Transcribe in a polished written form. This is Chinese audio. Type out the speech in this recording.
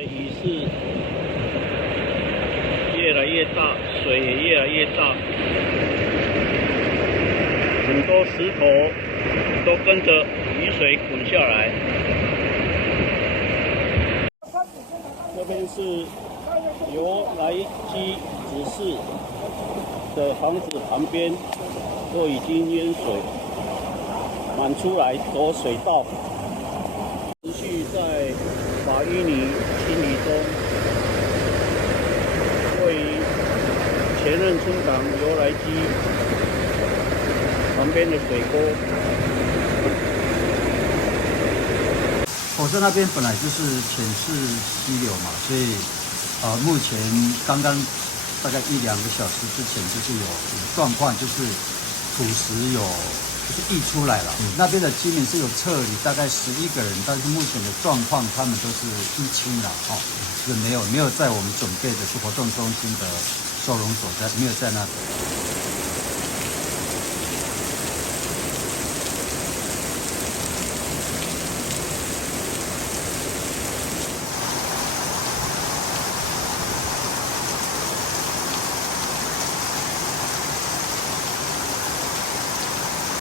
雨是越来越大，水也越来越大，很多石头都跟着雨水滚下来。这边是由来基指示的房子旁边都已经淹水满出来，走水道，持续在把淤泥清理中。位于前任村长由来基旁边的水沟。火车那边本来就是浅式溪流嘛，所以目前刚刚大概1-2个小时之前就是有状况，就是土石就是溢出来了。那边的居民是有撤离，大概11个人，但是目前的状况他们都是淤青了是没有在我们准备的是活动中心的收容所在，没有在那边。